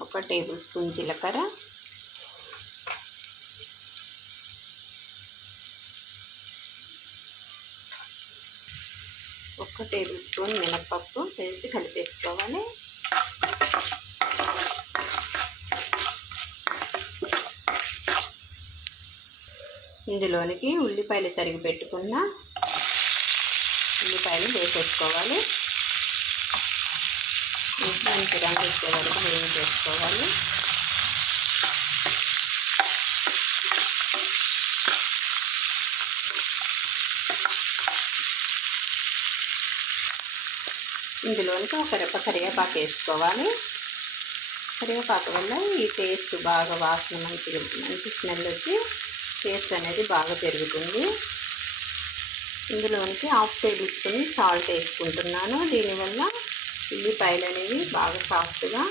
1 table spoon జీలకర్ర, 1 table spoon మినపప్పు వేసి కలిపేసుకోవాలి. ఇందులోనికి ఉల్లిపాయలు తరిగి పెట్టుకున్న ఉల్లిపాయలు వేసేసుకోవాలి. దానికి రంగు వచ్చే వరకు వేయించేసుకోవాలి. ఇందులోనికి ఒక రెప్ప కరివేపాకు వేసుకోవాలి. కరివేపాకు వల్ల ఈ టేస్ట్ బాగా వాసన మంచి స్మెల్ వచ్చి టేస్ట్ అనేది బాగా పెరుగుతుంది. ఇందులోనికి 1/2 టేబుల్ స్పూన్ సాల్ట్ వేసుకుంటున్నాను. దీనివల్ల ఉల్లిపాయలు అనేవి బాగా సాఫ్ట్గా